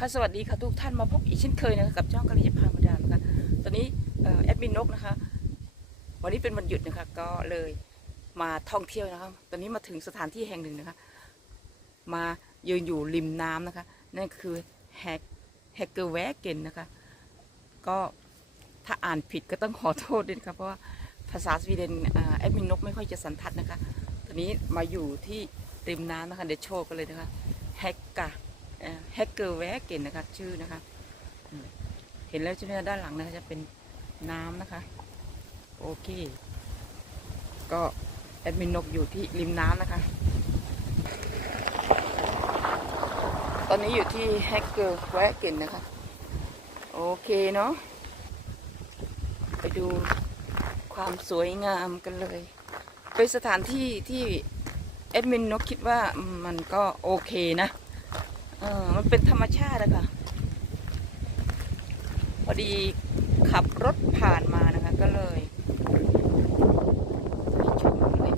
ค่ะสวัสดีค่ะทุกท่านมาพบอีกเช่นเคยนะคะกับช่องกะหรี่จะพามาดามนะคะตอนนี้แอดมินนกนะคะ วันนี้เป็นวันหยุดนะคะ ก็เลยมาท่องเที่ยวนะคะ ตอนนี้มาถึงสถานที่แห่งหนึ่งนะคะ มายืนอยู่ริมน้ำนะคะ นั่นคือแฮกแฮกเกอร์แวกเกนนะคะ ก็ถ้าอ่านผิดก็ต้องขอโทษด้วยนะคะเพราะว่าภาษาสวีเดนแอดมินนกไม่ค่อยจะสันทัดนะคะ ตอนนี้มาอยู่ที่ริมน้ำนะคะเดี๋ยวโชว์กันเลยนะคะแฮกกา แฮกเกอร์แวกเกนนะคะชื่อนะคะเห็นแล้วใช่ไหมด้านหลังนะคะจะเป็นน้ำนะคะ โอเค ก็แอดมินนกอยู่ที่ริมน้ำนะคะ ตอนนี้อยู่ที่แฮกเกอร์แวกเกนนะคะ โอเคเนาะไปดูความสวยงามกันเลยเป็นสถานที่ที่แอดมินนกคิดว่ามันก็โอเคนะ เออมันเป็นธรรมชาติอะค่ะ พอดีขับรถผ่านมานะคะ ก็เลยชมเลย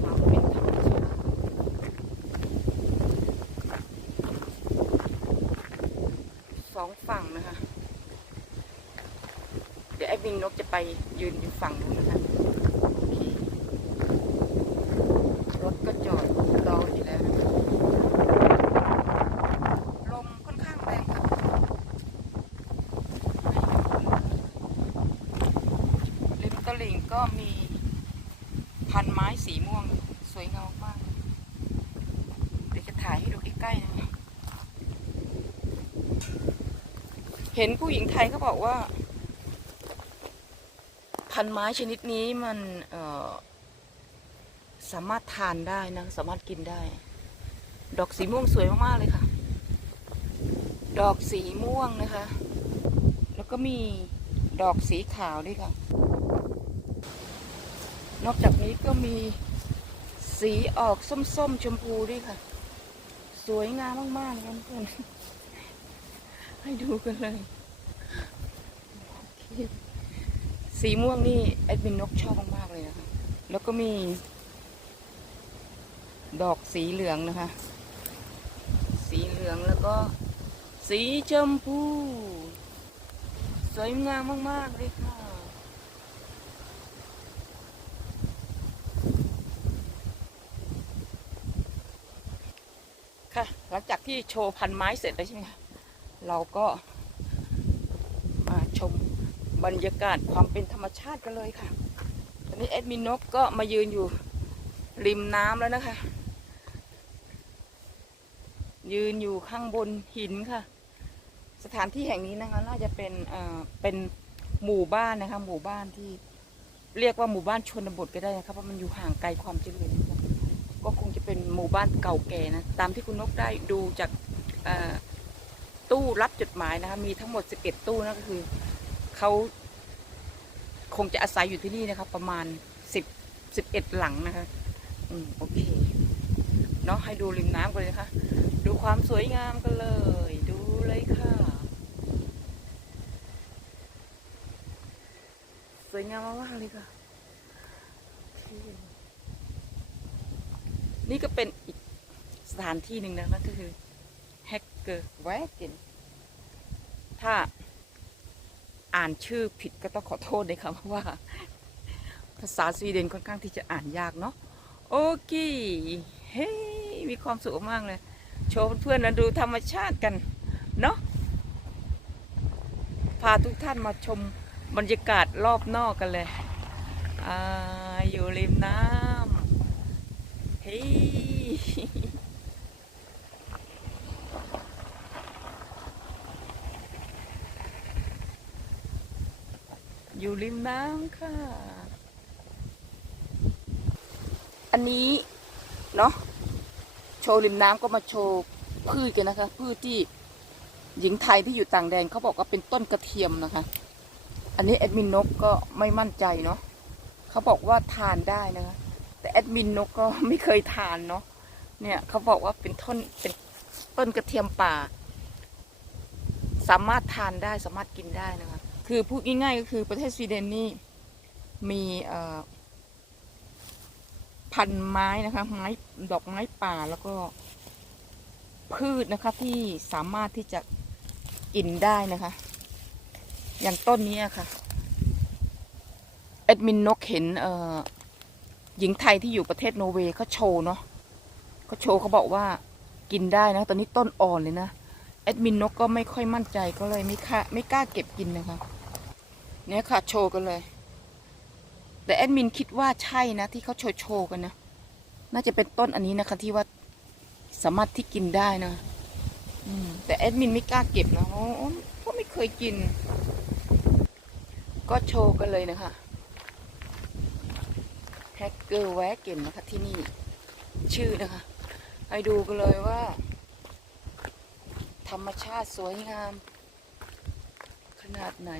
ความเป็นธรรมชาติสองฝั่งนะคะ เดี๋ยวไอ้บิงนกจะไปยืนอยู่ฝั่งนู้นนะคะโอเครถก็จอดรออยู่แล้วนะคะ ลมค่อนข้างแรงค่ะริมตลิ่งก็มีพันไม้สีม่วง สวยงามมาก เดี๋ยวจะถ่ายให้ดูใก ล้ๆ เห็นผู้หญิงไทยเขาบอกว่า พันไม้ชนิดนี้มันสามารถทานได้นะ สามารถกินได้ ดอกสีม่วงสวยมาก ๆ เลยค่ะ ดอกสีม่วงนะคะ แล้วก็มีดอกสีขาวด้วยค่ะ นอกจากนี้ก็มีสีออกส้ม ๆ ชมพูด้วยค่ะ สวยงามมากๆเลยค่ะเพื่อนให้ดูกันเลยสีม่วงนี่แอดมินนกชอบมากๆเลยนะคะ แล้วก็มี ดอกสีเหลืองนะคะ สีเหลืองแล้วก็ สีชมพู สวยงามมากๆเลยค่ะ ค่ะ หลังจากที่โชว์พันไม้เสร็จแล้วใช่ไหมคะเราก็มาชมบรรยากาศความเป็นธรรมชาติกันเลยค่ะ ตอนนี้แอดมินนกก็มายืนอยู่ริมน้ำแล้วนะคะ ยืนอยู่ข้างบนหินค่ะ สถานที่แห่งนี้นะคะน่าจะเป็นเอ่อเป็นหมู่บ้านนะคะ หมู่บ้านที่เรียกว่าหมู่บ้านชนบทก็ได้นะครับเพราะมันอยู่ห่างไกลความเจริญนะคะ ก็คงจะเป็นหมู่บ้านเก่าแก่นะ ตามที่คุณนกได้ดูจากตู้รับจดหมายนะคะ มีทั้งหมด11ตู้นะก็คือเขาคงจะอาศัยอยู่ที่นี่นะคะ ประมาณ10 11หลังนะคะ อืมโอเค เนาะให้ดูริมน้ำกันเลยนะคะ ดูความสวยงามกันเลย ดูเลยค่ะ สวยงามมากๆเลยค่ะที่ นี่ก็เป็นอีกสถานที่หนึ่งนะคะก็คือแฮกเกอร์แวกเกนถ้าอ่านชื่อผิดก็ต้องขอโทษเลยค่ะเพราะว่า ภาษาสวีเดนค่อนข้างที่จะอ่านยากเนาะโอเคเฮ้ยมีความสุขมากเลย โชว์เพื่อนๆนะดูธรรมชาติกัน เนาะพาทุกท่านมาชมบรรยากาศรอบนอกกันเลยอาอยู่ริมน้ำเฮ้ยอยู่ริมน้ำค่ะ อันนี้เนาะโชว์ริมน้ำก็มาโชว์พืชกันนะคะ พืชที่หญิงไทยที่อยู่ต่างแดนเขาบอกว่าเป็นต้นกระเทียมนะคะ อันนี้แอดมินนกก็ไม่มั่นใจเนาะเขาบอกว่าทานได้นะคะ แอดมินนกก็ไม่เคยทานเนาะเนี่ยเขาบอกว่าเป็นต้นเป็นต้นกระเทียมป่า สามารถทานได้สามารถกินได้นะคะคือพูดง่ายๆก็คือประเทศสวีเดนนี่มีพันไม้นะคะไม้ดอกไม้ป่าแล้วก็พืชนะคะที่สามารถที่จะกินได้นะคะ อย่างต้นนี้อะค่ะเอ็ดมินนกเห็นเอ่อ หญิงไทยที่อยู่ประเทศโนเวย์เขาโชว์เนาะเขาโชว์เขาบอกว่ากินได้นะ ตอนนี้ต้นอ่อนเลยนะเอ็ดมินนกก็ไม่ค่อยมั่นใจก็เลยไม่ค่าไม่กล้าเก็บกินนะคะเนี่ยค่ะโชว์กันเลย แต่แอดมินคิดว่าใช่นะ ที่เขาโชว์โชว์กันนะน่าจะเป็นต้นอันนี้นะคะ ที่ว่าสามารถที่กินได้นะแต่แอดมินไม่กล้าเก็บนะเพราะไม่เคยกิน ก็โชว์กันเลยนะคะ แฮกเกอร์แวกเก็นนะคะที่นี่ ชื่อนะคะให้ดูกันเลยว่า ธรรมชาติสวยงาม ขนาดไหน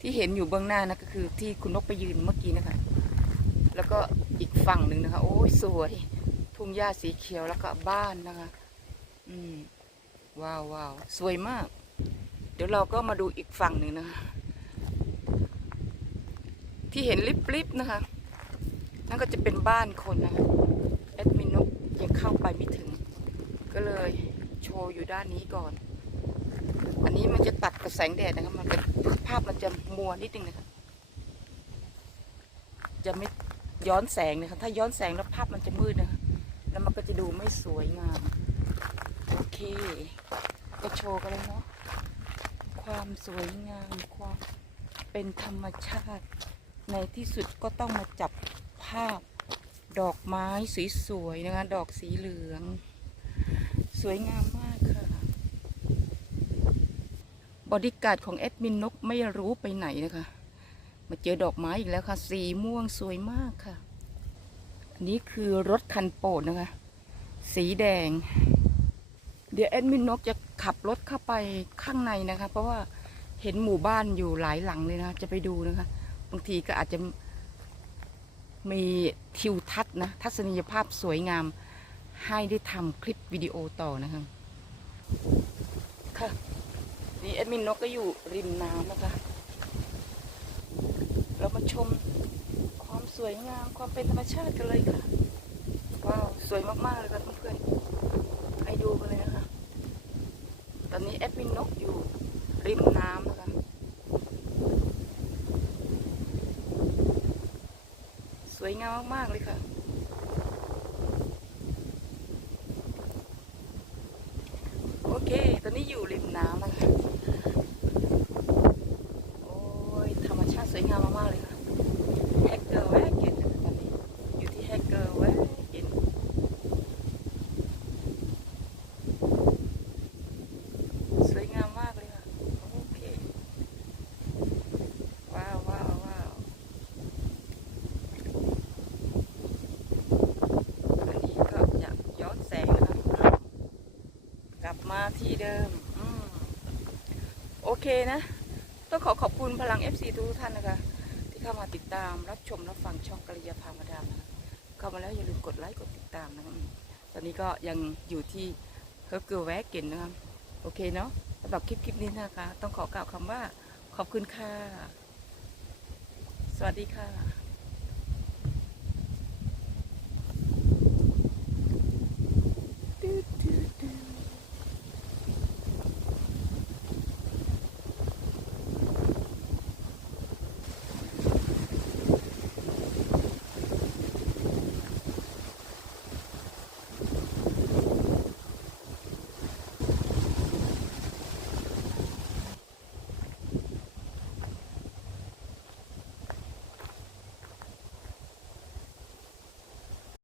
ที่เห็นอยู่เบื้องหน้านะก็คือที่คุณนกไปยืนเมื่อกี้นะคะ แล้วก็อีกฝั่งหนึ่งนะคะ โอ้ยสวย ทุ่งหญ้าสีเขียวแล้วก็บ้านนะคะ อืมว้าวว้าวสวยมาก เดี๋ยวเราก็มาดูอีกฝั่งหนึ่งนะคะ ที่เห็นลิบๆนะคะ นั่นก็จะเป็นบ้านคนนะคะแอดมินนกยังเข้าไปไม่ถึง ก็เลยโชว์อยู่ด้านนี้ก่อน อันนี้มันจะตัดกับแสงแดดนะครับมันจะภาพมันจะมัวนิดนึงนะคะ จะไม่ย้อนแสงนะคะ ถ้าย้อนแสงแล้วภาพมันจะมืดนะคะ แล้วมันก็จะดูไม่สวยงาม โอเค ก็โชว์กันเลยเนาะ ความสวยงามความเป็นธรรมชาติ ในที่สุดก็ต้องมาจับภาพดอกไม้สวยๆนะคะ ดอกสีเหลือง สวยงามมากค่ะ บอดี้การ์ดของแอดมินนกไม่รู้ไปไหนนะคะ มาเจอดอกไม้อีกแล้วค่ะ สีม่วงสวยมากค่ะ อันนี้คือรถคันโปรดนะคะ สีแดง เดี๋ยวแอดมินนกจะขับรถเข้าไปข้างในนะคะ เพราะว่าเห็นหมู่บ้านอยู่หลายหลังเลยนะ จะไปดูนะคะ บางทีก็อาจจะมีทิวทัศน์นะทัศนียภาพสวยงามให้ได้ทำคลิปวิดีโอต่อนะคะค่ะนี่แอดมินนกก็อยู่ริมน้ำนะคะ เรามาชมความสวยงามความเป็นธรรมชาติกันเลยค่ะ ว้าว สวยมาก ๆ เลยค่ะเพื่อนๆให้ดูกันเลยนะคะ ตอนนี้แอดมินนกอยู่ริมน้ำนะคะ สวย งามมาก ๆ เลยค่ะโอเค ตอนนี้อยู่ริมน้ำนะคะ โอ้ย ธรรมชาติสวยงามมากๆเลยค่ะแฮกเกอร์แวกเกนนะคะตอนนี้ อยู่ที่แฮกเกอร์แวกเกนสวยงามมากเลยค่ะ โอเค ว้าวว้าวว้าวอันนี้ก็จะย้อนแสงนะคะ กลับมาที่ เดิมอมโอเคนะ ต้องขอขอบคุณพลัง FC ทุกท่านนะคะ ที่เข้ามาติดตามรับชมรับฟังช่องกริยาพามาดามนะเข้ามาแล้วอย่าลืมกดไลค์กดติดตามนะคะตอนนี้ก็ยังอยู่ที่เฮอร์เกอร์แวกเกนนะคะโอเคเนาะสำหรับคลิปคลิปนี้นะคะ ต้องขอกล่าวคำว่าขอบคุณค่ะ สวัสดีค่ะ